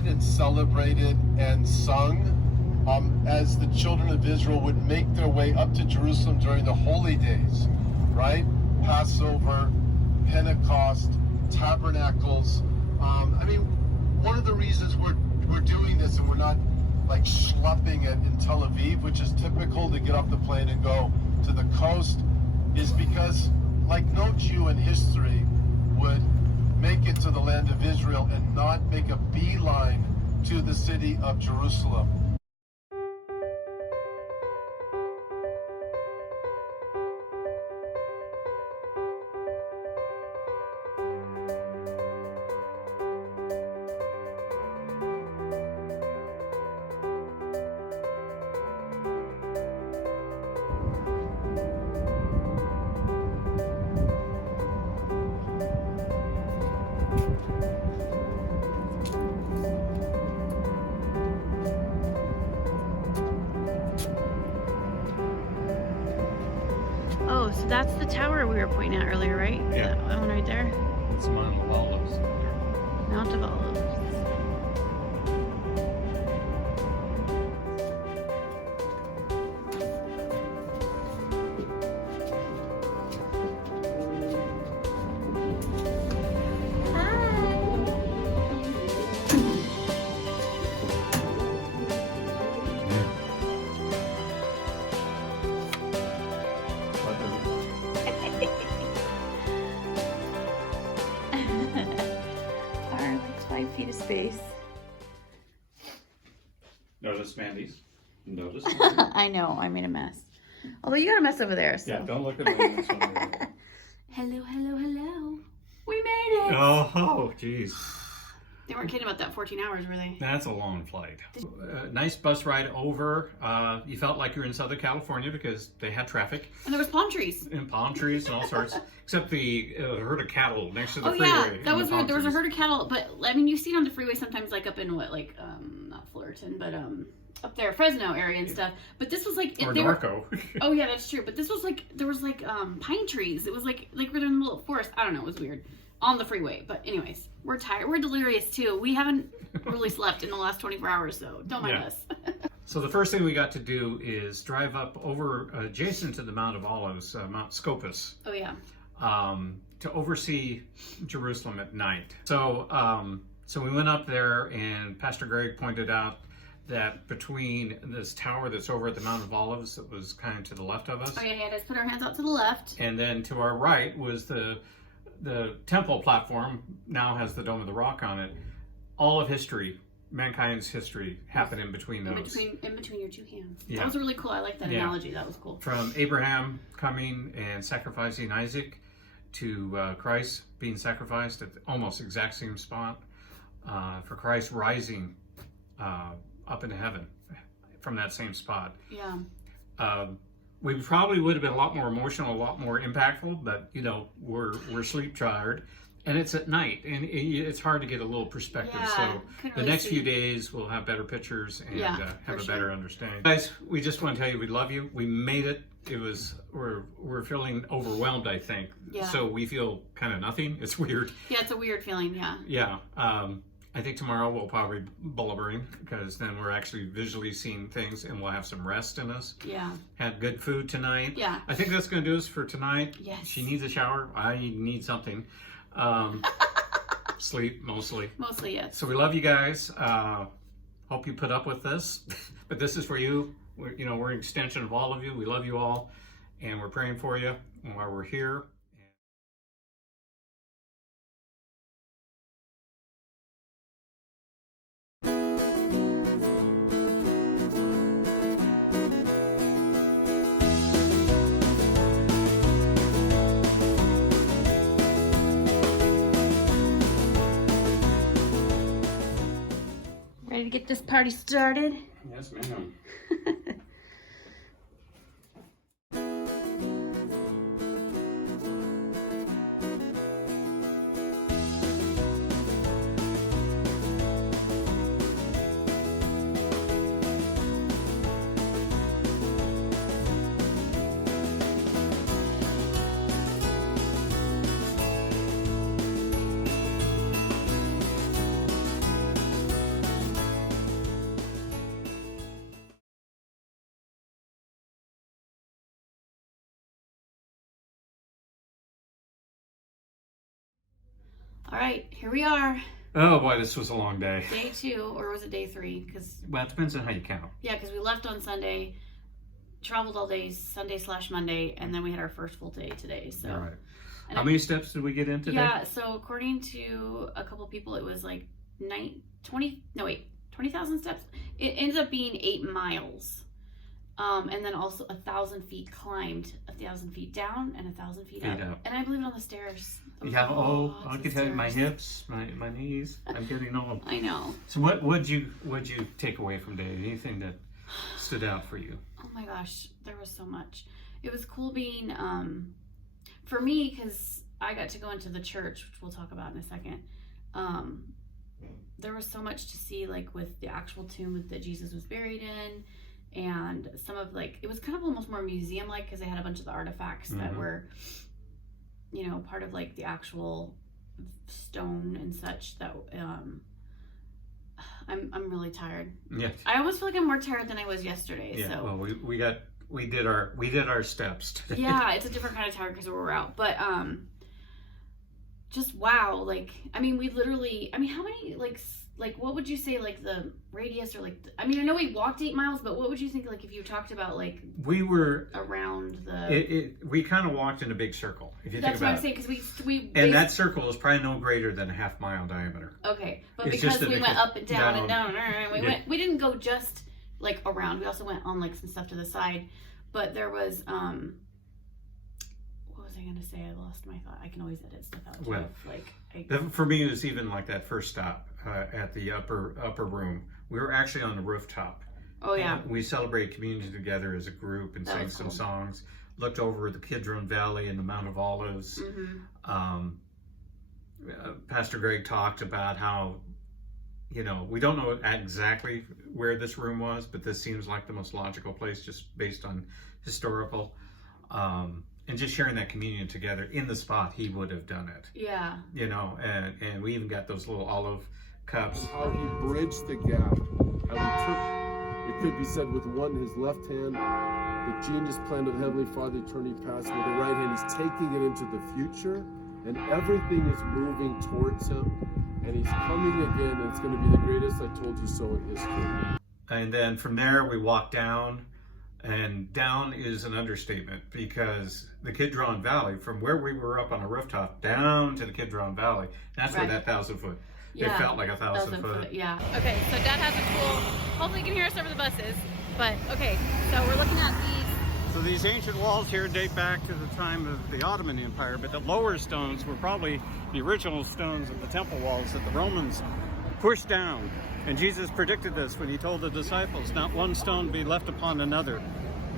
read and celebrated and sung as the children of Israel would make their way up to Jerusalem during the holy days, right? Passover, Pentecost, Tabernacles. I mean, one of the reasons we're doing this and we're not like schlepping it in Tel Aviv, which is typical to get off the plane and go to the coast, is because like no Jew in history would make it to the land of Israel and not make a beeline to the city of Jerusalem. Oh, so that's the tower we were pointing at earlier, right? Yeah. That one right there? It's Mount of Olives. Mount of Olives. Our like 5 feet of space. Notice Mandy's. Notice. I know, I made a mess. Although you got a mess over there, so. Yeah, don't look at me. Hello, hello, hello. We made it. Oh, jeez. They weren't kidding about that 14 hours, were they? That's a long flight. Nice bus ride over. You felt like you were in Southern California because they had traffic. And there was palm trees. And palm trees and all sorts. Except the herd of cattle next to the Oh freeway. yeah, that was the weird. There was a trees. herd of cattle, but I mean, you see it on the freeway sometimes, like up in what, like not Fullerton, but up there, Fresno area and stuff. But this was like Or they Norco. Oh yeah, that's true. But this was like there was like pine trees. It was like we're in the middle of forest. I don't know. It was weird on the freeway. But anyways, we're tired. We're delirious too. We haven't really slept in the last 24 hours, so don't mind us. So the first thing we got to do is drive up over adjacent to the Mount of Olives, Mount Scopus. Oh yeah. To oversee Jerusalem at night. So so we went up there, and Pastor Greg pointed out that between this tower that's over at the Mount of Olives that was kind of to the left of us. Oh yeah, just put our hands out to the left. And then to our right was the temple platform, now has the Dome of the Rock on it. All of history, mankind's history, happened in between those. In between your two hands. Yeah. That was really cool. I like that analogy. That was cool. From Abraham coming and sacrificing Isaac to Christ being sacrificed at almost exact same spot, for Christ rising up into heaven from that same spot. Yeah. We probably would have been a lot more emotional, a lot more impactful, but you know, we're sleep tired, and it's at night, and it's hard to get a little perspective. Yeah, so the really next few days we'll have better pictures and have a better understanding. Guys, we just want to tell you we love you. We made it. We're feeling overwhelmed, I think. Yeah. So we feel kind of nothing. It's weird. Yeah, it's a weird feeling. Yeah. Yeah. I think tomorrow we'll probably blubbering because then we're actually visually seeing things and we'll have some rest in us. Yeah. Had good food tonight. Yeah. I think that's going to do us for tonight. Yes. She needs a shower. I need something. Sleep mostly. Mostly, yes. So we love you guys. Hope you put up with this. But this is for you. We're an extension of all of you. We love you all. And we're praying for you while we're here. Ready to get this party started? Yes, ma'am. All right, here we are. Oh boy, this was a long day. Day 2, or was it day 3? Because Well, it depends on how you count. yeah, because we left on Sunday, traveled all day Sunday/Monday, and then we had our first full day today. So, All right. and How many steps did we get in today? Yeah, so according to a couple people, it was like 20,000 steps. It ends up being 8 miles. And then also 1,000 feet climbed, 1,000 feet down, and 1,000 feet up. And I believe it on the stairs. Yeah. I can tell you, my hips, my knees. I'm getting old. I know. So what'd you take away from today? Anything that stood out for you? Oh my gosh, there was so much. It was cool being, for me, because I got to go into the church, which we'll talk about in a second. There was so much to see, like with the actual tomb that Jesus was buried in. And some of it was kind of almost more museum-like because they had a bunch of the artifacts that were, part of the actual stone and such. That I'm really tired. Yeah. I almost feel like I'm more tired than I was yesterday. Yeah. So. Well, we did our steps today. Yeah, it's a different kind of tired because we were out, but just wow. We literally. How many what would you say the radius or I know we walked 8 miles, but what would you think if you talked about we were around the we kind of walked in a big circle, if you think that's what about I'm saying, because we and that circle is probably no greater than a half-mile diameter. Okay, but It's because just we went up and down and down, we didn't go just around. We also went on some stuff to the side, but there was what was I gonna say? I lost my thought. I can always edit stuff out too. Well, for me, it was even that first stop at the upper room. We were actually on the rooftop. Oh yeah. We celebrated communion together as a group and sang some songs. Looked over the Kidron Valley and the Mount of Olives. Pastor Greg talked about how, we don't know exactly where this room was, but this seems like the most logical place just based on historical. And just sharing that communion together in the spot he would have done it. Yeah. And we even got those little olive cups. How he bridged the gap. How he took, it could be said with his left hand, the genius plan of the Heavenly Father, eternity past, with the right hand, he's taking it into the future, and everything is moving towards him, and he's coming again, and it's going to be the greatest I told you so in history. And then from there, we walked down. And down is an understatement, because the Kidron Valley, from where we were up on a rooftop down to the Kidron Valley, that's where that 1,000 foot. Yeah, it felt like 1,000 foot. Yeah. Okay, so Dad has a tool. Hopefully you can hear us over the buses. But okay, so we're looking at these. So these ancient walls here date back to the time of the Ottoman Empire, but the lower stones were probably the original stones of the temple walls that the Romans pushed down. And Jesus predicted this when he told the disciples, not one stone be left upon another.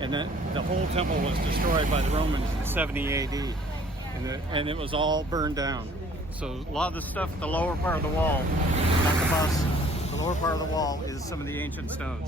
And then the whole temple was destroyed by the Romans in 70 AD. And it was all burned down. So a lot of the stuff at the lower part of the wall, not the bus, the lower part of the wall is some of the ancient stones.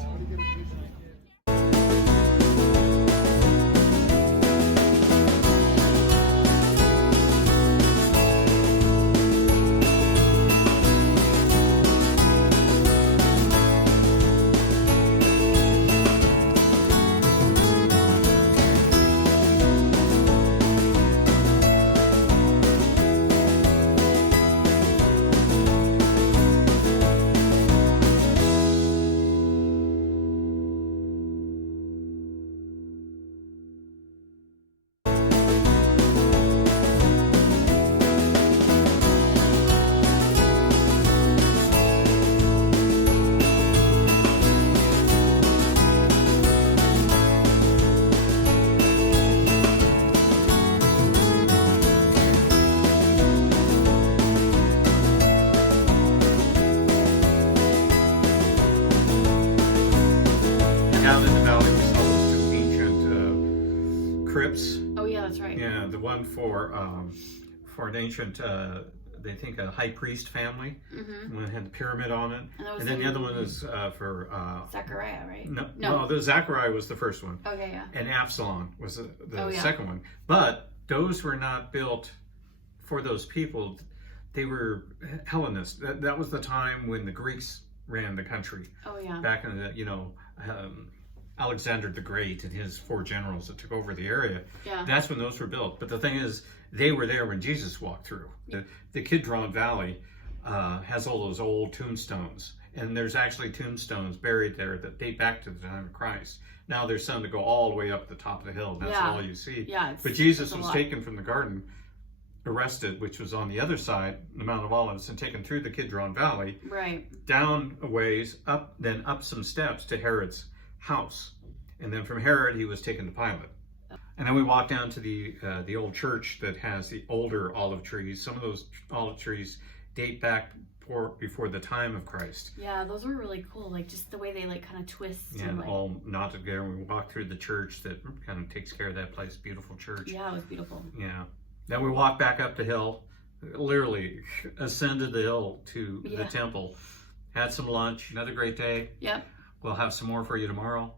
Down in the valley, we saw those two ancient crypts. Oh yeah, that's right. Yeah, the one for an ancient, they think a high priest family. One had the pyramid on it, and then the other one is for Zechariah, right? No, the Zechariah was the first one. Okay, yeah. And Absalom was the second one. But those were not built for those people. They were Hellenists. That was the time when the Greeks ran the country. Oh yeah. Back in the Alexander the Great and his 4 generals that took over the area. Yeah. That's when those were built. But the thing is, they were there when Jesus walked through. The Kidron Valley has all those old tombstones, and there's actually tombstones buried there that date back to the time of Christ. Now there's some that go all the way up the top of the hill. That's all you see. Yeah, but Jesus was taken from the garden, arrested, which was on the other side, the Mount of Olives, and taken through the Kidron Valley, right, down a ways, then up some steps to Herod's house, and then from Herod he was taken to Pilate. And then we walked down to the old church that has the older olive trees. Some of those olive trees date back before the time of Christ. Yeah, those were really cool. Like just the way they like kind of twist. Yeah, and, like, all knotted together. We walked through the church that kind of takes care of that place. Beautiful church. Yeah, it was beautiful. Yeah. Then we walked back up the hill, literally ascended the hill to the temple, had some lunch. Another great day. Yep. We'll have some more for you tomorrow.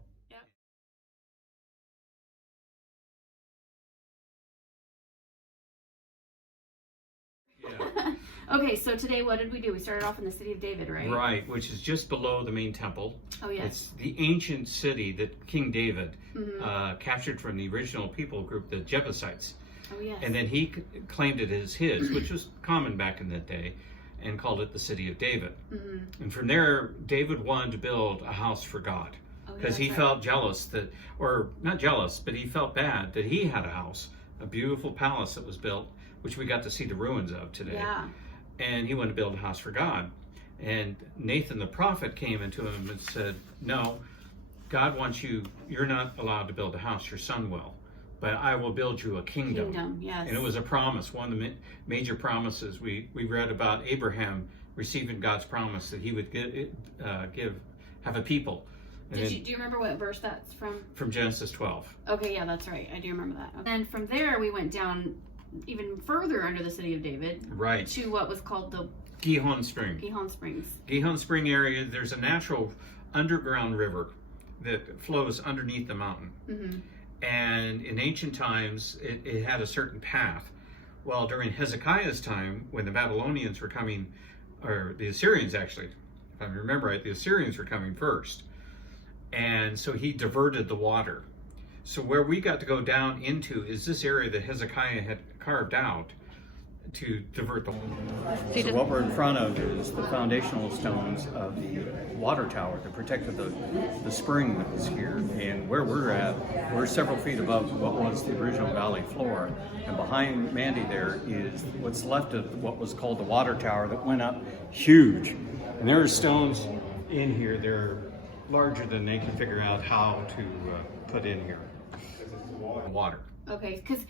Okay, so today what did we do? We started off in the city of David, right? Right, which is just below the main temple. Oh, yes. It's the ancient city that King David captured from the original people group, the Jebusites. Oh, yes. And then he claimed it as his, which was common back in that day, and called it the city of David. And from there, David wanted to build a house for God, because he felt jealous that, or not jealous, but he felt bad that he had a house, a beautiful palace that was built, which we got to see the ruins of today. Yeah. And he wanted to build a house for God. And Nathan the prophet came into him and said, no, God wants you, you're not allowed to build a house, your son will, but I will build you a kingdom. Yes. And it was a promise, one of the major promises. We read about Abraham receiving God's promise that he would have a people. And do you remember what verse that's from? From Genesis 12. Okay, yeah, that's right. I do remember that. And then from there, we went down even further under the city of David. Right. To what was called the Gihon Spring. Gihon Springs. Gihon Spring area, there's a natural underground river that flows underneath the mountain. And in ancient times, it had a certain path. Well, during Hezekiah's time, when the Babylonians were coming, or the Assyrians actually, if I remember right, the Assyrians were coming first. And so he diverted the water. So where we got to go down into is this area that Hezekiah had carved out to divert the water. So what we're in front of is the foundational stones of the water tower that protected the spring that was here. And where we're at, we're several feet above what was the original valley floor. And behind Mandy there is what's left of what was called the water tower that went up huge. And there are stones in here, they're larger than they can figure out how to put in here. Water. Okay, because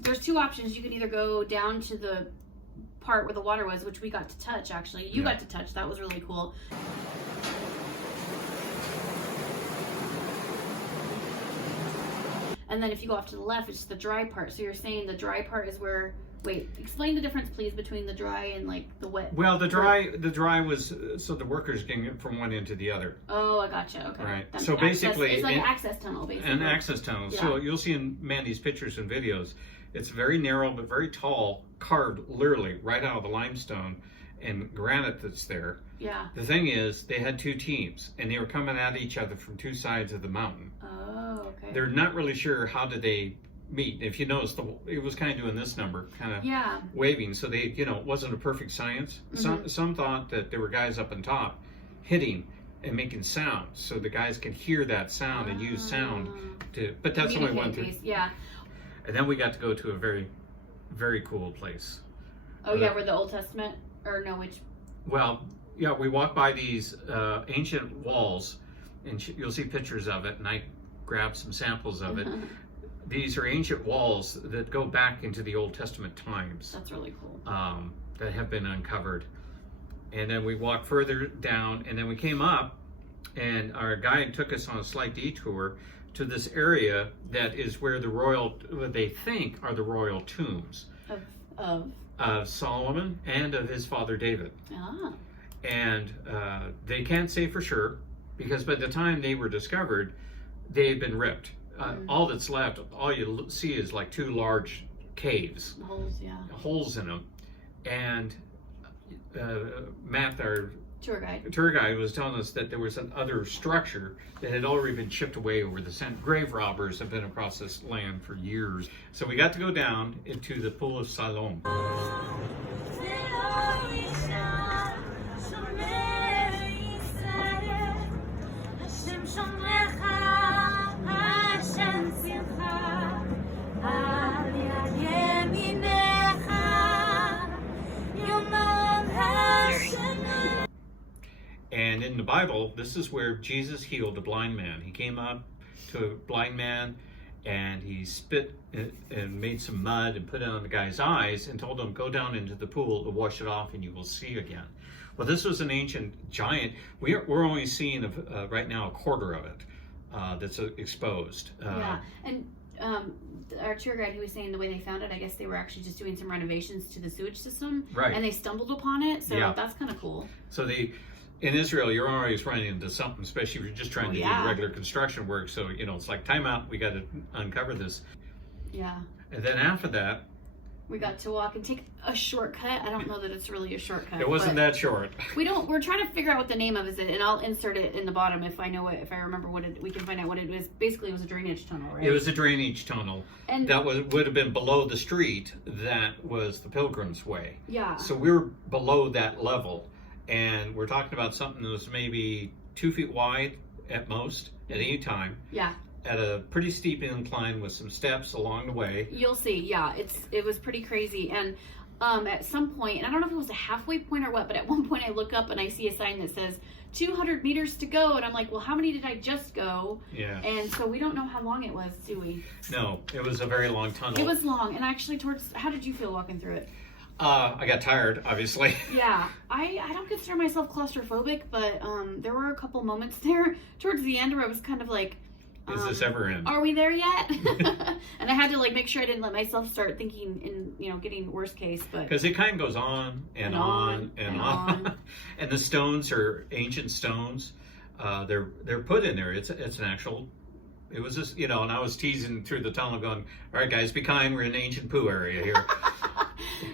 there's two options. You can either go down to the part where the water was, which we got to touch actually. You got to touch. That was really cool. And then if you go off to the left, it's the dry part. So you're saying the dry part is where... Wait, explain the difference, please, between the dry and like the wet. Well, the dry was so the workers can get from one end to the other. Oh, I gotcha. Okay. Right. So basically, it's like an access tunnel, basically. An access tunnel. Yeah. So you'll see in Mandy's pictures and videos, it's very narrow but very tall, carved literally right out of the limestone and granite that's there. Yeah. The thing is, they had two teams, and they were coming at each other from two sides of the mountain. Oh, okay. They're not really sure how did they meet. If you notice, it was kind of doing this number, kind of waving. So they, it wasn't a perfect science. Some thought that there were guys up on top hitting and making sound, so the guys can hear that sound and use sound to. But that's only one thing. Yeah. And then we got to go to a very, very cool place. Oh yeah, where the Old Testament, or no, which? Well, yeah, we walked by these ancient walls, and you'll see pictures of it. And I grabbed some samples of it. These are ancient walls that go back into the Old Testament times. That's really cool. That have been uncovered. And then we walked further down, and then we came up, and our guide took us on a slight detour to this area that is where what they think are the royal tombs of Solomon and of his father David. Ah. And they can't say for sure, because by the time they were discovered, they had been ripped. All that's left, all you see is like two large caves. Holes, yeah. Holes in them. And Matt, our tour guide. The tour guide was telling us that there was another structure that had already been chipped away over the sand. Grave robbers have been across this land for years. So we got to go down into the pool of Siloam. And in the Bible, this is where Jesus healed a blind man. He came up to a blind man and he spit and made some mud and put it on the guy's eyes and told him, go down into the pool to wash it off and you will see again. Well, this was an ancient giant. We're only seeing right now a quarter of it that's exposed. Yeah, and our tour guide, he was saying the way they found it, I guess they were actually just doing some renovations to the sewage system. Right. And they stumbled upon it, so Yeah. that's kind of cool. So in Israel, you're always running into something, especially if you're just trying to do regular construction work. So, it's like, time out, we got to uncover this. Yeah. And then after that, we got to walk and take a shortcut. I don't know that it's really a shortcut. it wasn't that short. We're trying to figure out what the name of it is, and I'll insert it in the bottom if I remember we can find out what it was. Basically, it was a drainage tunnel, right? It was a drainage tunnel. And that would have been below the street. That was the Pilgrim's Way. Yeah. So we were below that level. And we're talking about something that was maybe 2 feet wide at most at any time. Yeah. At a pretty steep incline with some steps along the way. You'll see. Yeah, it was pretty crazy. And at some point, and I don't know if it was a halfway point or what, but at one point I look up and I see a sign that says 200 meters to go, and I'm like, well, how many did I just go? Yeah. And so we don't know how long it was, do we? No, it was a very long tunnel. It was long, and actually, how did you feel walking through it? I got tired, obviously. Yeah, I don't consider myself claustrophobic, but there were a couple moments there towards the end where I was kind of like, is this ever in? Are we there yet? And I had to make sure I didn't let myself start thinking in getting worst case, but because it kind of goes on and on and on. And the stones are ancient stones. They're put in there. It's an actual. It was just and I was teasing through the tunnel, going, "All right, guys, be kind. We're in ancient poo area here."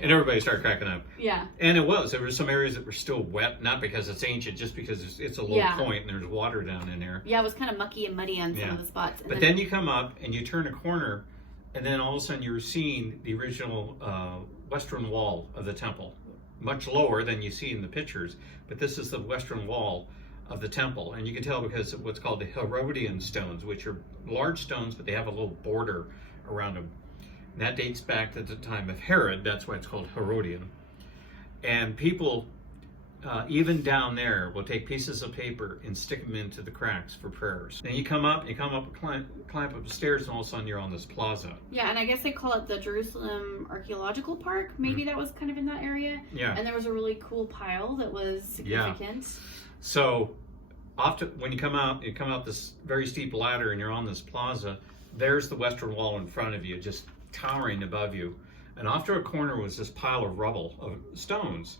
And everybody started cracking up. Yeah. And there were some areas that were still wet, not because it's ancient, just because it's a low point and there's water down in there. Yeah, it was kind of mucky and muddy on some of the spots. But then you come up and you turn a corner, and then all of a sudden you're seeing the original western wall of the temple, much lower than you see in the pictures. But this is the western wall of the temple, and you can tell because of what's called the Herodian stones, which are large stones, but they have a little border around them. And that dates back to the time of Herod. That's why it's called Herodian. And people, even down there, will take pieces of paper and stick them into the cracks for prayers. Then you come up, climb up the stairs, and all of a sudden you're on this plaza. Yeah, and I guess they call it the Jerusalem Archaeological Park. Maybe that was kind of in that area. Yeah. And there was a really cool pile that was significant. Yeah. So, when you come out this very steep ladder, and you're on this plaza, there's the western wall in front of you, just towering above you. And off to a corner was this pile of rubble of stones.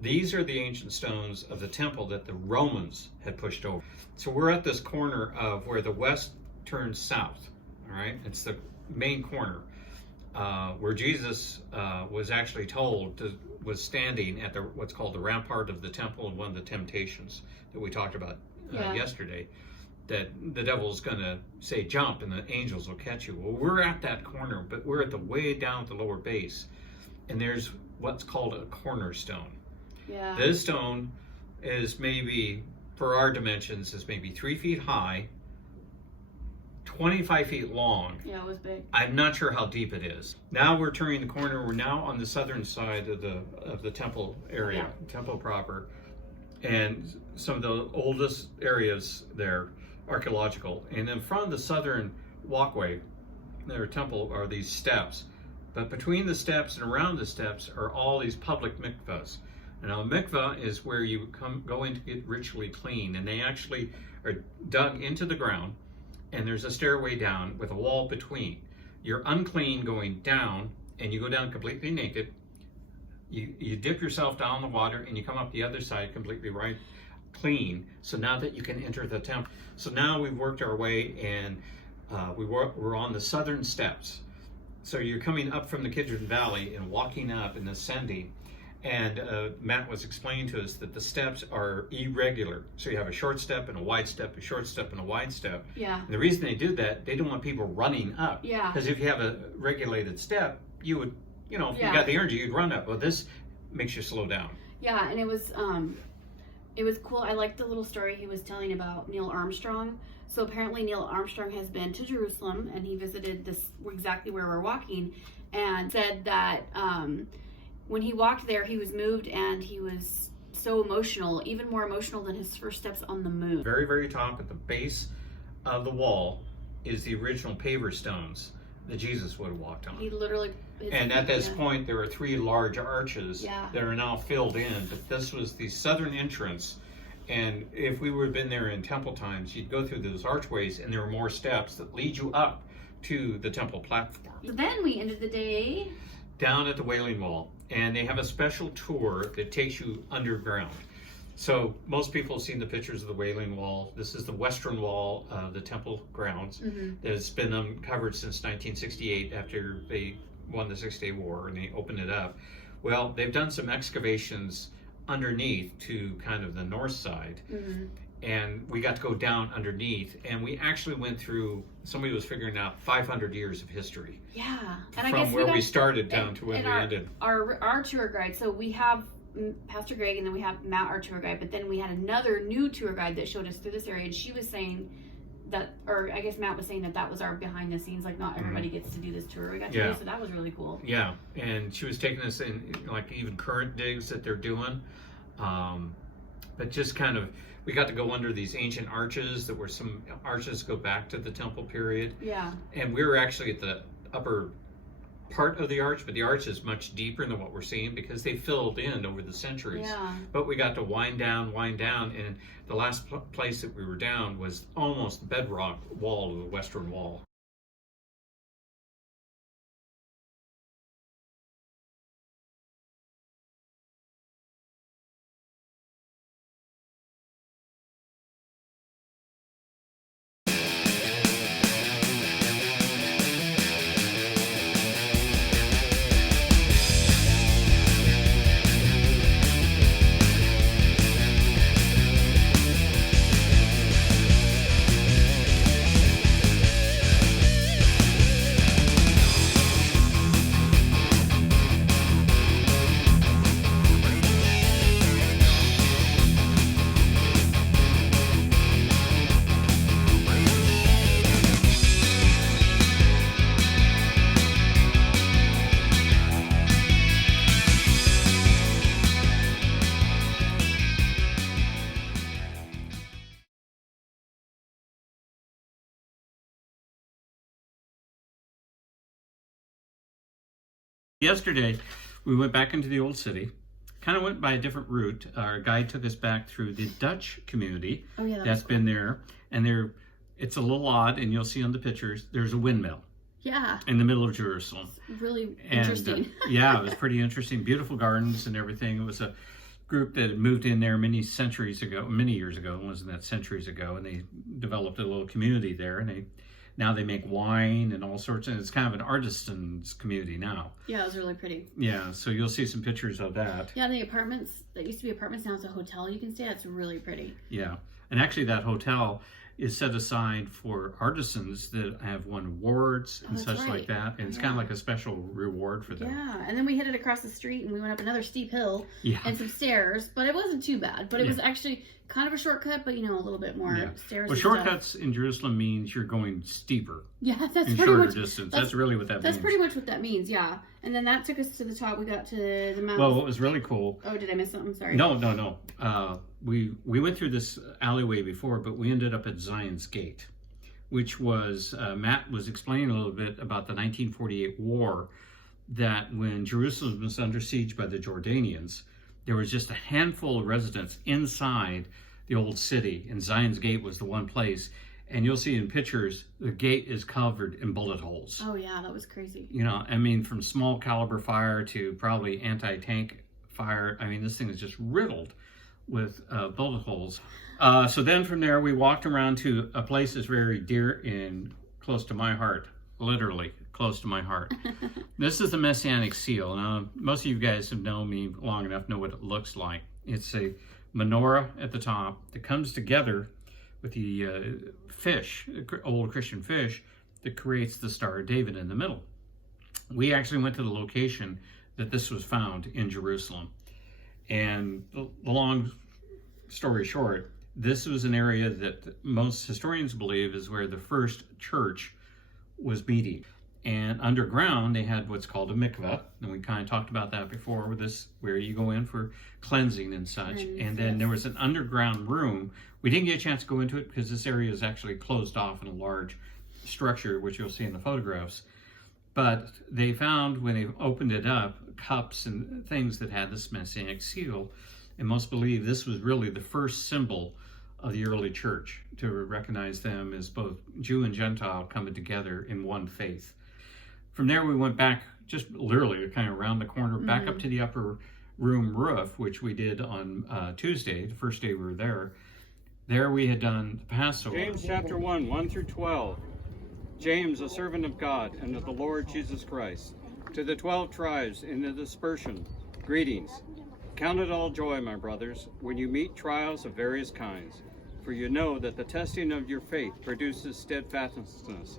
These are the ancient stones of the temple that the Romans had pushed over. So we're at this corner of where the west turns south. All right, it's the main corner where Jesus was actually was standing at what's called the rampart of the temple, and one of the temptations that we talked about yesterday. That the devil's going to say jump and the angels will catch you. Well, we're at that corner, but we're at the way down at the lower base, and there's what's called a cornerstone. Yeah. This stone is maybe, for our dimensions, is maybe 3 feet high, 25 feet long. Yeah, it was big. I'm not sure how deep it is. Now we're turning the corner. We're now on the southern side of the temple area, temple proper, and some of the oldest areas there, archaeological. And in front of the southern walkway, their temple, are these steps. But between the steps and around the steps are all these public mikvahs. Now, a mikvah is where you go in to get ritually clean, and they actually are dug into the ground, and there's a stairway down with a wall between. You're unclean going down, and you go down completely naked. You dip yourself down in the water, and you come up the other side completely clean. So now that you can enter the temple. So now we've worked our way, and we're on the southern steps. So you're coming up from the Kidron Valley and walking up and ascending. And Matt was explaining to us that the steps are irregular. So you have a short step and a wide step, a short step and a wide step. Yeah. And the reason they do that, they don't want people running up. Yeah. Because if you have a regulated step, you would, if you Yeah. got the energy, you'd run up. Well, this makes you slow down. Yeah, and it was cool. I liked the little story he was telling about Neil Armstrong. So apparently Neil Armstrong has been to Jerusalem, and he visited this exactly where we're walking, and said that when he walked there, he was moved and he was so emotional, even more emotional than his first steps on the moon. Very, very top at the base of the wall is the original paver stones that Jesus would have walked on. He literally... And at this point, there are 3 large arches Yeah. that are now filled in, but this was the southern entrance. And if we would have been there in temple times, you'd go through those archways, and there are more steps that lead you up to the temple platform. So then we ended the day... Down at the Wailing Wall, and they have a special tour that takes you underground. So most people have seen the pictures of the Wailing Wall. This is the western wall of the temple grounds. It's been uncovered since 1968 after they won the 6-Day War and they opened it up. Well, they've done some excavations underneath to kind of the north side. And we got to go down underneath, and we actually went through, somebody was figuring out 500 years of history. Yeah. And From where we started down to where we ended. Our tour guide, so we have Pastor Greg, and then we have Matt, our tour guide, but then we had another new tour guide that showed us through this area, and she was saying that, or I guess Matt was saying that was our behind the scenes, like not everybody gets to do this tour we got to do, so that was really cool. Yeah, and she was taking us in like even current digs that they're doing, but just kind of, we got to go under these ancient arches. There were some arches go back to the temple period. Yeah. And we were actually at the upper part of the arch, but the arch is much deeper than what we're seeing because they filled in over the centuries. Yeah. But we got to wind down, and the last place that we were down was almost the bedrock wall of the western wall. Yesterday, we went back into the old city, kind of went by a different route. Our guide took us back through the Dutch community that's been there. And it's a little odd, and you'll see on the pictures, there's a windmill. Yeah. In the middle of Jerusalem. It's really interesting. Yeah, it was pretty interesting. Beautiful gardens and everything. It was a group that had moved in there many years ago. It wasn't that centuries ago, and they developed a little community there, and now they make wine and all sorts, and it's kind of an artisan's community now. Yeah, it was really pretty. Yeah, so you'll see some pictures of that. Yeah, the apartments that used to be apartments, now it's a hotel you can stay at. It's really pretty. Yeah, and actually that hotel is set aside for artisans that have won awards and such like that, and it's kind of like a special reward for them. Yeah, and then we headed across the street and we went up another steep hill and some stairs, but it wasn't too bad. But it was actually kind of a shortcut, but a little bit more stairs. Well, shortcuts in Jerusalem means you're going steeper. Yeah, that's in pretty shorter much distance. That's really what that means. That's pretty much what that means. Yeah, and then that took us to the top. We got to the mountains. Well, what was really cool. Oh, did I miss something? Sorry. No. We went through this alleyway before, but we ended up at Zion's Gate, which was Matt was explaining a little bit about the 1948 war. That when Jerusalem was under siege by the Jordanians, there was just a handful of residents inside the old city, and Zion's Gate was the one place. And you'll see in pictures, the gate is covered in bullet holes. Oh yeah, that was crazy. From small caliber fire to probably anti-tank fire. This thing is just riddled with bullet holes. So then from there, we walked around to a place that's very dear and close to my heart, literally close to my heart. This is the Messianic seal. Now, most of you guys have known me long enough, know what it looks like. It's a menorah at the top that comes together with the fish, old Christian fish, that creates the Star of David in the middle. We actually went to the location that this was found in Jerusalem. And the long story short, this was an area that most historians believe is where the first church was meeting. And underground, they had what's called a mikveh, and we kind of talked about that before, with this, where you go in for cleansing and such. And then there was an underground room. We didn't get a chance to go into it because this area is actually closed off in a large structure, which you'll see in the photographs. But they found, when they opened it up, cups and things that had this Messianic seal. And most believe this was really the first symbol of the early church, to recognize them as both Jew and Gentile coming together in one faith. From there, we went back, just literally kind of around the corner, back up to the upper room roof, which we did on Tuesday, the first day we were there. There we had done the Passover. James chapter 1, 1 through 12. James, a servant of God and of the Lord Jesus Christ, to the 12 tribes in the dispersion, greetings. Count it all joy, my brothers, when you meet trials of various kinds, for you know that the testing of your faith produces steadfastness.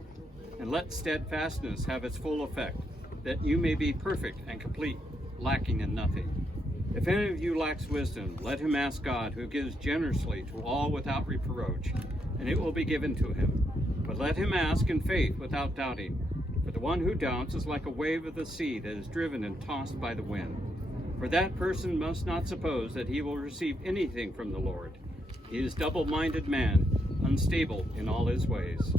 And let steadfastness have its full effect, that you may be perfect and complete, lacking in nothing. If any of you lacks wisdom, let him ask God, who gives generously to all without reproach, and it will be given to him. But let him ask in faith without doubting. For the one who doubts is like a wave of the sea that is driven and tossed by the wind. For that person must not suppose that he will receive anything from the Lord. He is double-minded man, unstable in all his ways.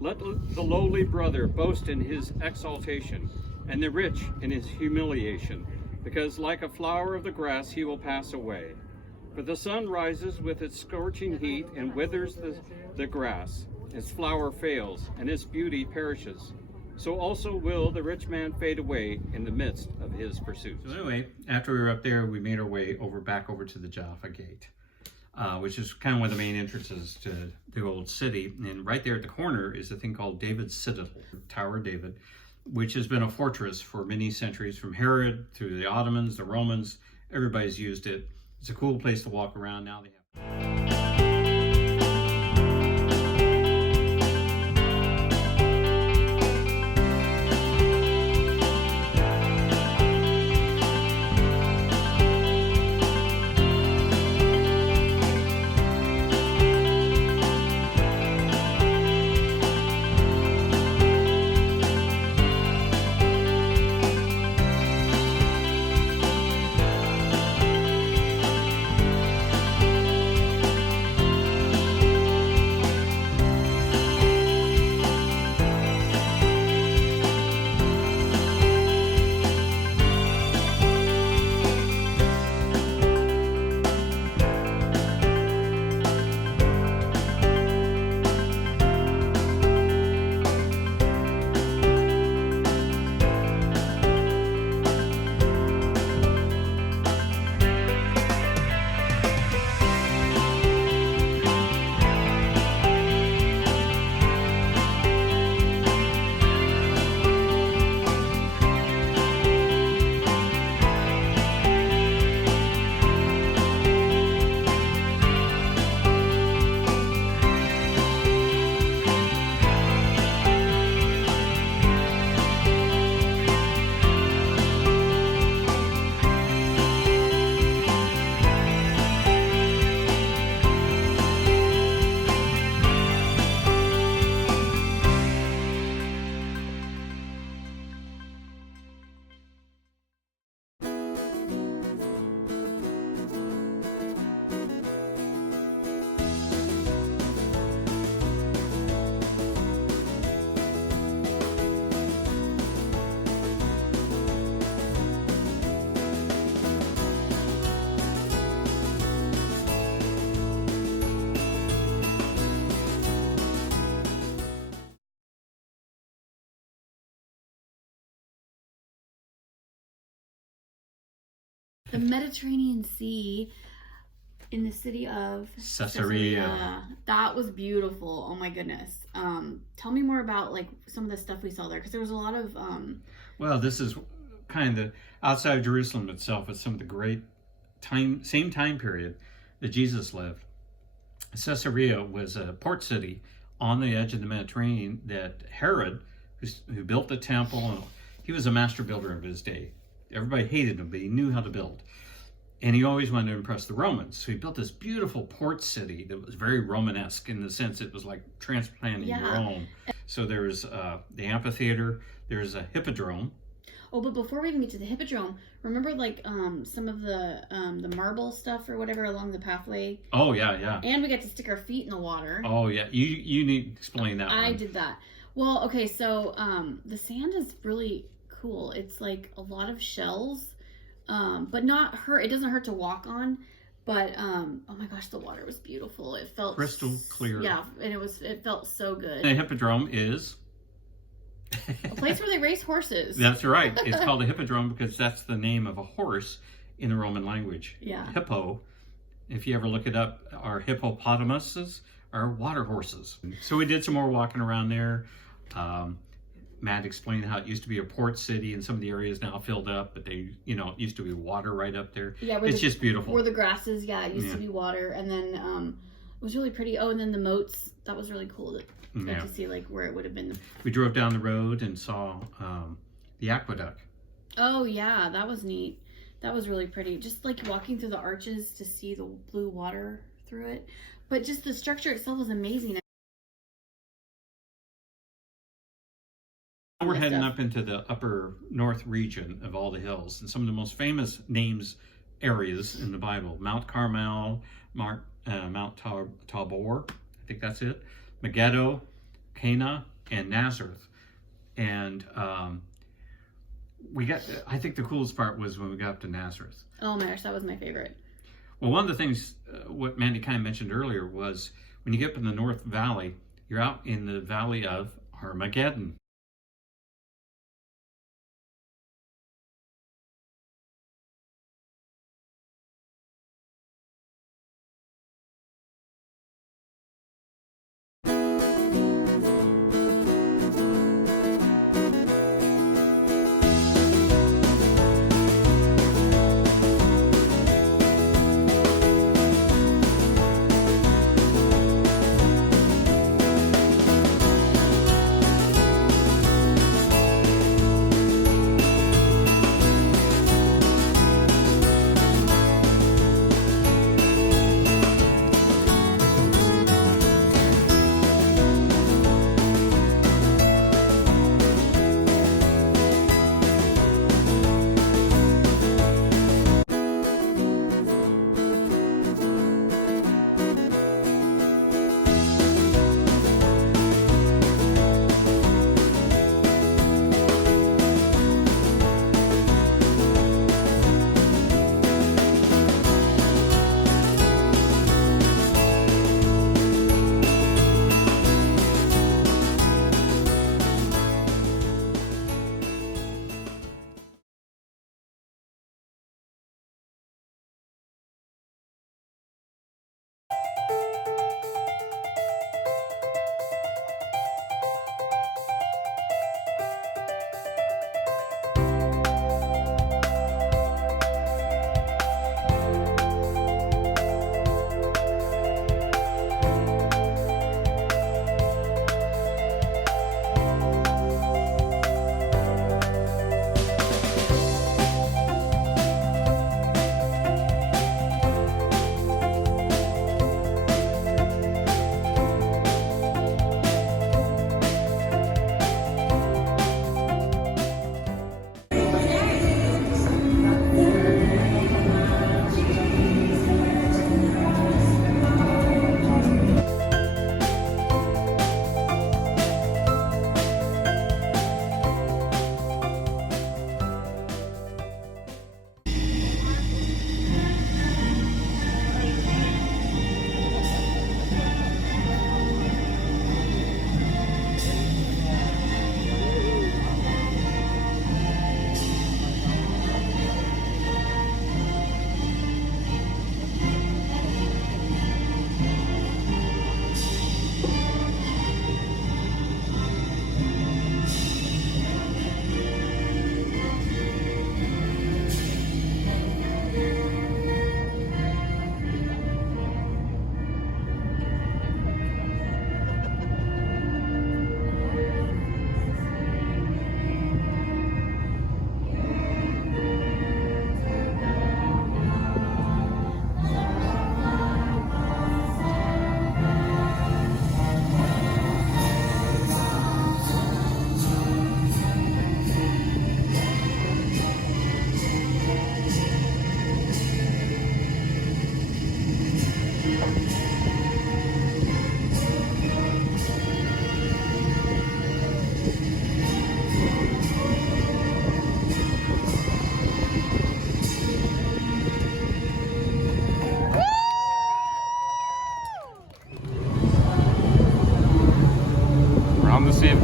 Let the lowly brother boast in his exaltation, and the rich in his humiliation, because like a flower of the grass he will pass away. For the sun rises with its scorching heat and withers the grass. Its flower fails, and its beauty perishes. So also will the rich man fade away in the midst of his pursuits. So anyway, after we were up there, we made our way back over to the Jaffa Gate, which is kind of one of the main entrances to the old city. And right there at the corner is a thing called David's Citadel, Tower of David, which has been a fortress for many centuries, from Herod through the Ottomans, the Romans. Everybody's used it. It's a cool place to walk around. Now they have... The Mediterranean Sea in the city of Caesarea. That was beautiful. Oh my goodness. Tell me more about like some of the stuff we saw there, because there was a lot of Well, this is kind of outside of Jerusalem itself. It's some of the great same time period that Jesus lived. Caesarea was a port city on the edge of the Mediterranean that Herod, who built the temple, he was a master builder of his day. Everybody hated him, but he knew how to build. And he always wanted to impress the Romans. So he built this beautiful port city that was very Romanesque in the sense it was like transplanting Rome. So there's the amphitheater, there's a hippodrome. Oh, but before we even get to the hippodrome, remember like some of the marble stuff or whatever along the pathway? Oh, yeah. And we got to stick our feet in the water. Oh, yeah. You need to explain that I one. did that. Well, okay, so the sand is really cool. It's like a lot of shells. But not hurt. It doesn't hurt to walk on, but oh my gosh, the water was beautiful. It felt Crystal clear. Yeah, and it felt so good. The hippodrome is A place where they race horses. That's right. It's called a hippodrome because that's the name of a horse in the Roman language. Yeah. Hippo, if you ever look it up, are hippopotamuses, are water horses. So we did some more walking around there. Matt explained how it used to be a port city and some of the areas now filled up, but they, it used to be water right up there. Yeah, it's just beautiful. Where the grasses, it used to be water, and then it was really pretty. Oh, and then the moats, that was really cool to see like where it would have been. We drove down the road and saw the aqueduct. Oh yeah, that was neat. That was really pretty. Just like walking through the arches to see the blue water through it, but just the structure itself was amazing. We're heading up into the upper north region of all the hills, and some of the most famous areas in the Bible: Mount Carmel, Mount Tabor, I think that's it, Megiddo, Cana, and Nazareth. And I think the coolest part was when we got up to Nazareth. Oh my gosh, that was my favorite. Well, one of the things, what Mandy kind of mentioned earlier, was when you get up in the North Valley, you're out in the Valley of Armageddon.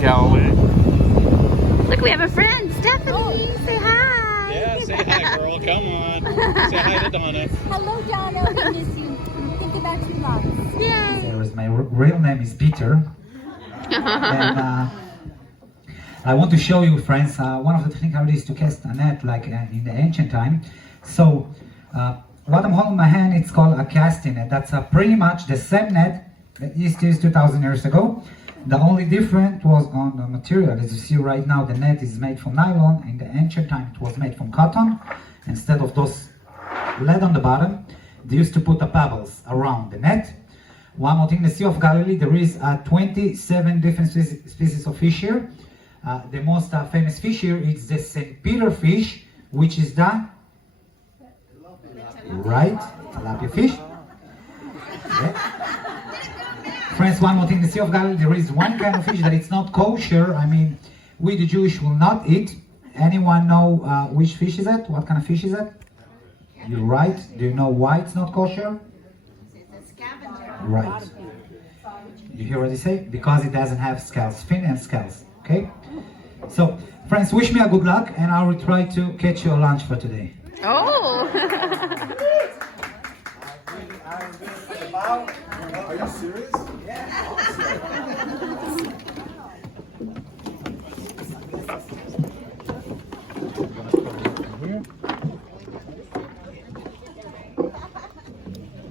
Galilee. Look, we have a friend, Stephanie. Say hi. Yeah, say hi, girl. Come on. Say hi to Donna. Hello, Donna. I miss you. Think about you lots. Yay. My real name is Peter. And I want to show you, friends, one of the technicalities is to cast a net like in the ancient time. So what I'm holding in my hand, it's called a casting net. That's pretty much the same net that used to use 2,000 years ago. The only difference was on the material. As you see right now, the net is made from nylon. In the ancient time, it was made from cotton. Instead of those lead on the bottom, they used to put the pebbles around the net. One more thing, the Sea of Galilee, there is 27 different species of fish here. The most famous fish here is the St. Peter fish, which is the tilapia fish. Yeah. Friends, one more thing, the Sea of Galilee, there is one kind of fish that it's not kosher. I mean, we the Jewish will not eat. Anyone know which fish is that? What kind of fish is that? You're right. Do you know why it's not kosher? Right. You hear what they say? Because it doesn't have scales, fin and scales. Okay? So, friends, wish me a good luck, and I will try to catch you a lunch for today. Oh. Are you serious?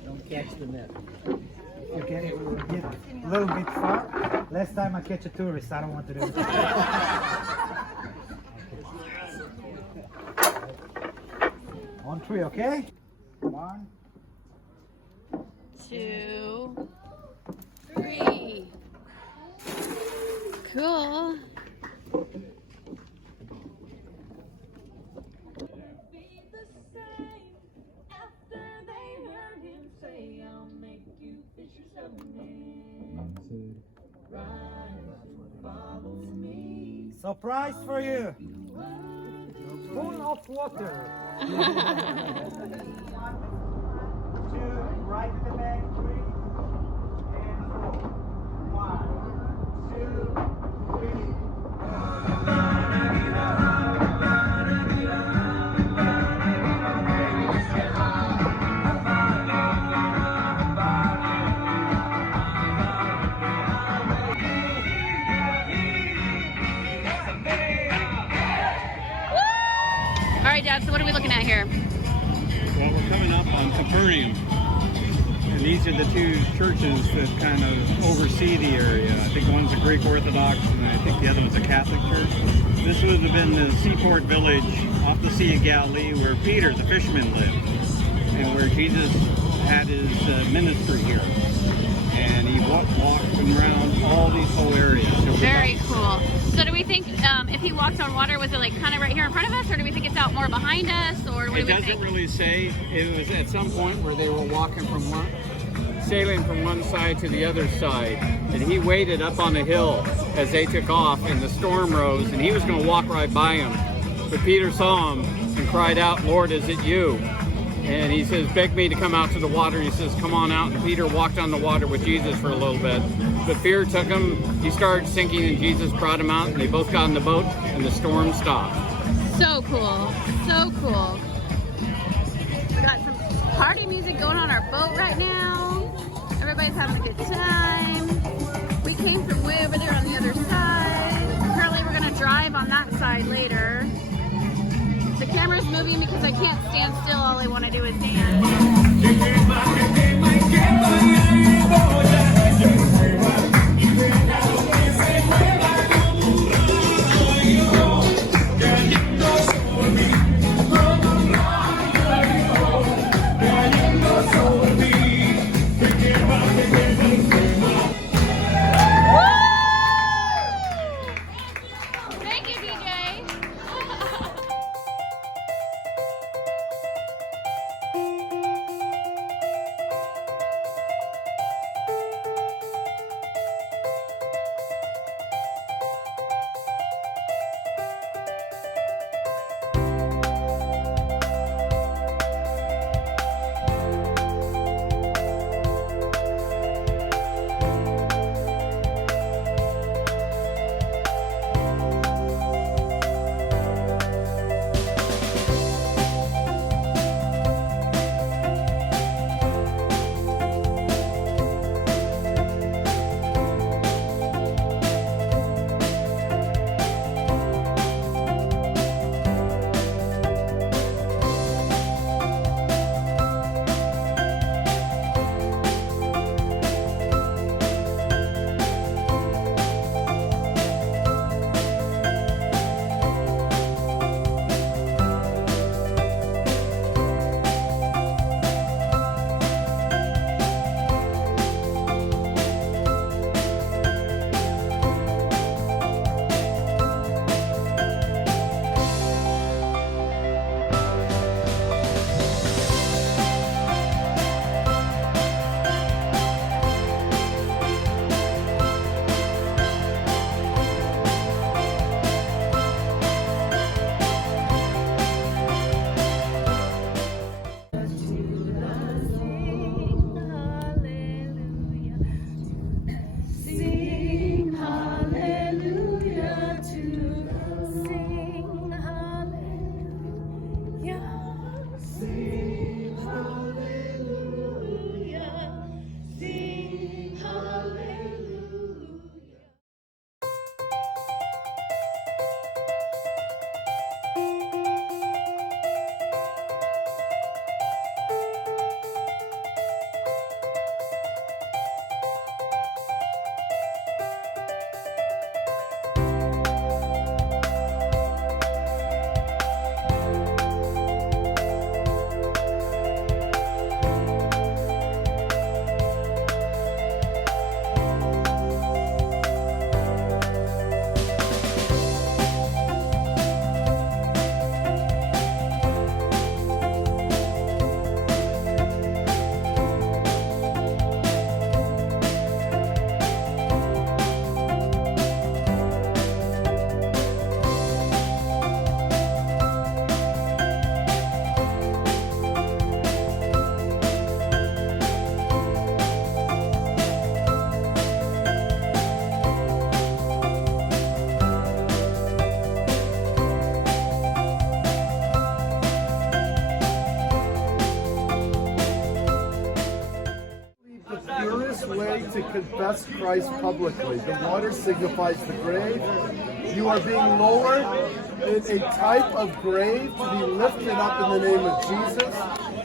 Don't catch the net. You get it, we'll get a little bit far. Last time I catch a tourist, I don't want to do it. On three, okay? 1, 2, 3. Cool. Surprise for you! Full of water! 2, right in the back, 3, and 4. 1, 2, 3. All right, Dad, so what are we looking at here? Well, we're coming up on Capernaum. And these are the two churches that kind of oversee the area. I think one's a Greek Orthodox and I think the other one's a Catholic church. This would have been the seaport village off the Sea of Galilee where Peter, the fisherman, lived. And where Jesus had his ministry here. And he walked around all these whole areas. So Very cool. So do we think if he walked on water, was it like kind of right here in front of us, or do we think it's out more behind us, or what do we think? It doesn't really say. It was at some point where they were sailing from one side to the other side, and he waited up on a hill as they took off, and the storm rose, and he was going to walk right by him. But Peter saw him and cried out, "Lord, is it you?" And he says, "Beg me to come out to the water." He says, "Come on out." And Peter walked on the water with Jesus for a little bit. But fear took him. He started sinking, and Jesus brought him out, and they both got in the boat, and the storm stopped. So cool. So cool. We got some party music going on our boat right now. Everybody's having a good time. We came from way over there on the other side. Apparently we're going to drive on that side later. The camera's moving because I can't stand still. All I want to do is dance. Thank you, DJ. to confess Christ publicly. The water signifies the grave. You are being lowered in a type of grave to be lifted up in the name of Jesus.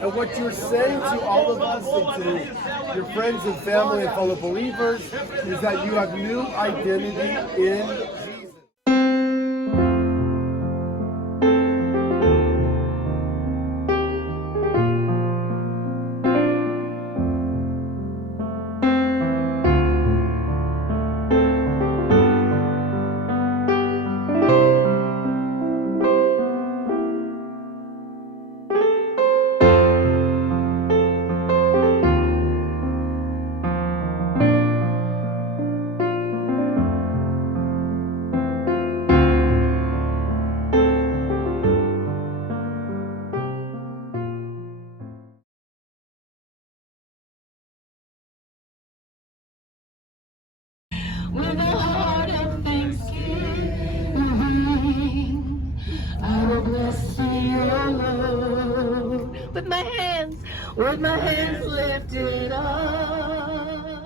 And what you're saying to all of us and to your friends and family and fellow believers is that you have new identity in Jesus. With a heart of thanksgiving, I will bless thee, O Lord, with my hands lifted up.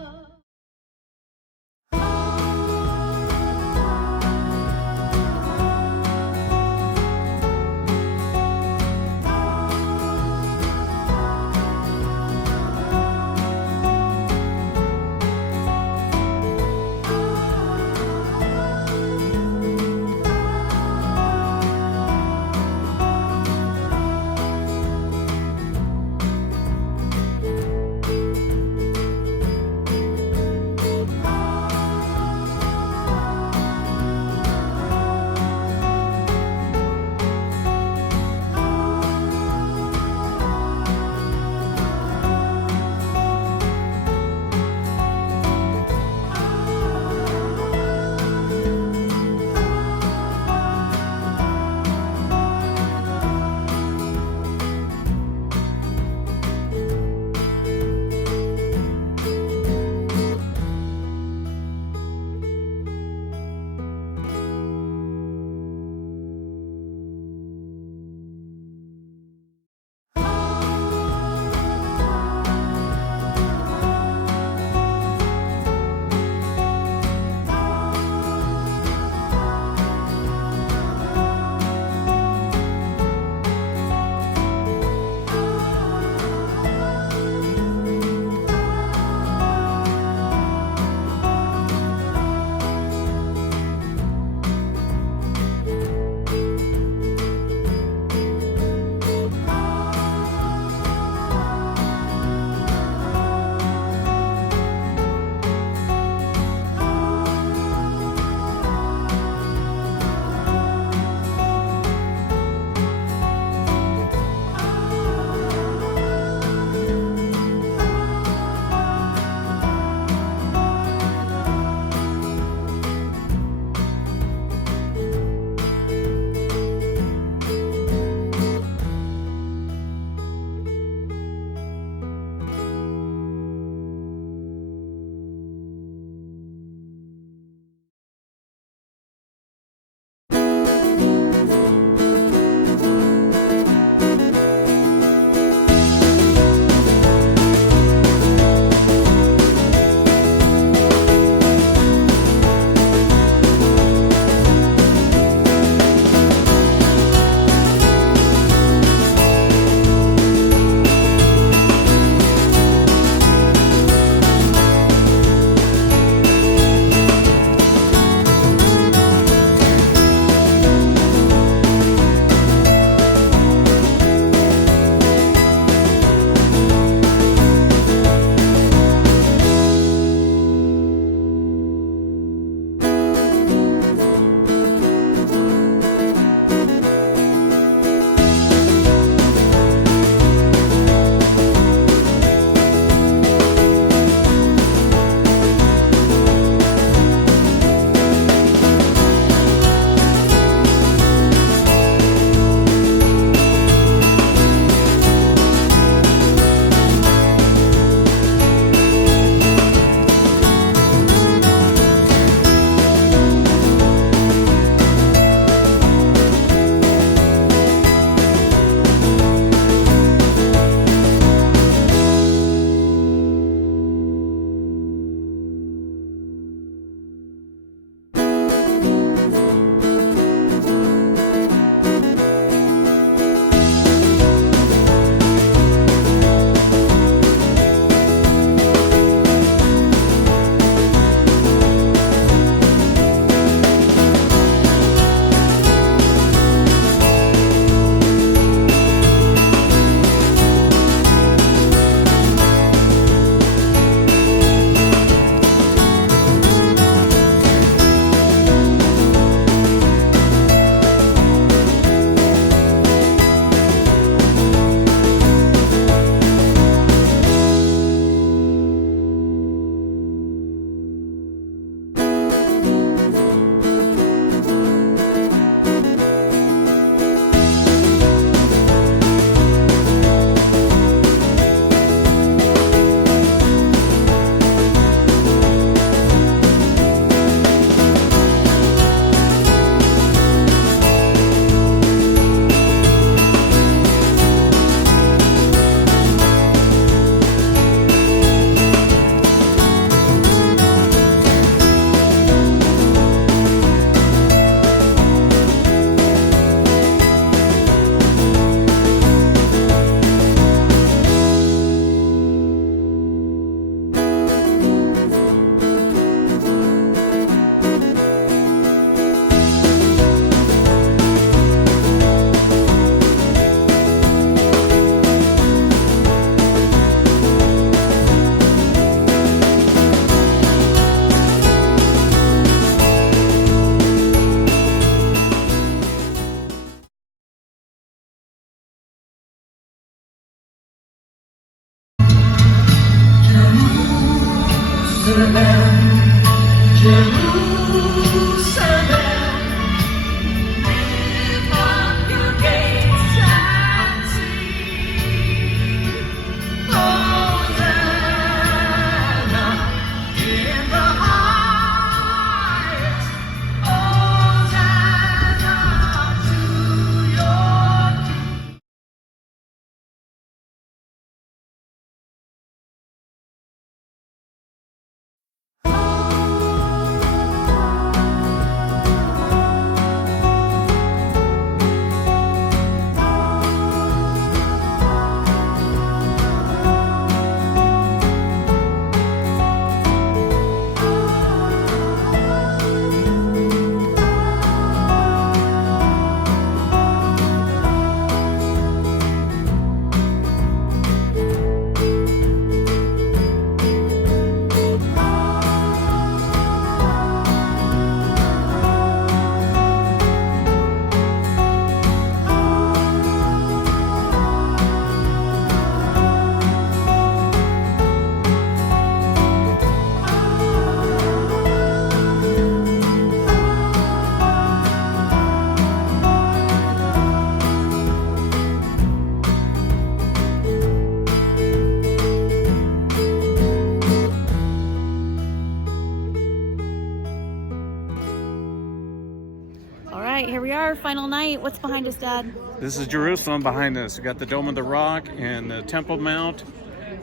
final night. What's behind us, Dad? This is Jerusalem behind us. We got the Dome of the Rock and the Temple Mount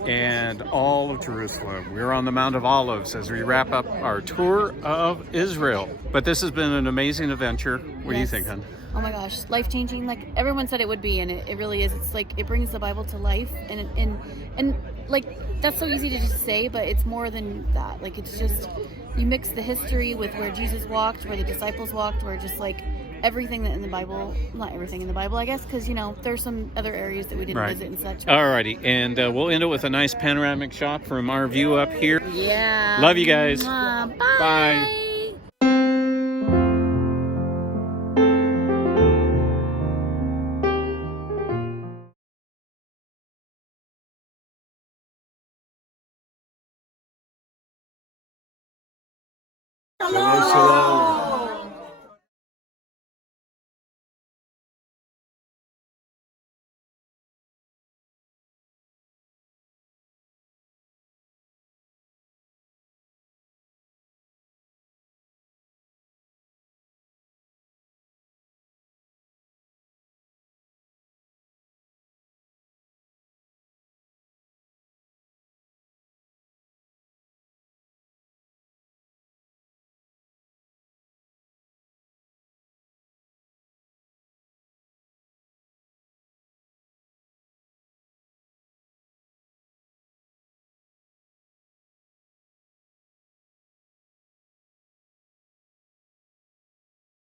and all of Jerusalem. We're on the Mount of Olives as we wrap up our tour of Israel. But this has been an amazing adventure. What do you think, hon? Oh my gosh, life-changing. Like everyone said it would be, and it really is. It's like it brings the Bible to life, and like that's so easy to just say, but it's more than that. Like it's just you mix the history with where Jesus walked, where the disciples walked, where just like everything that in the Bible, not everything in the Bible, I guess, because there's some other areas that we didn't visit and such. Alrighty, and we'll end it with a nice panoramic shot from our view up here. Yeah. Love you guys. Bye. Bye. Shalom, shalom.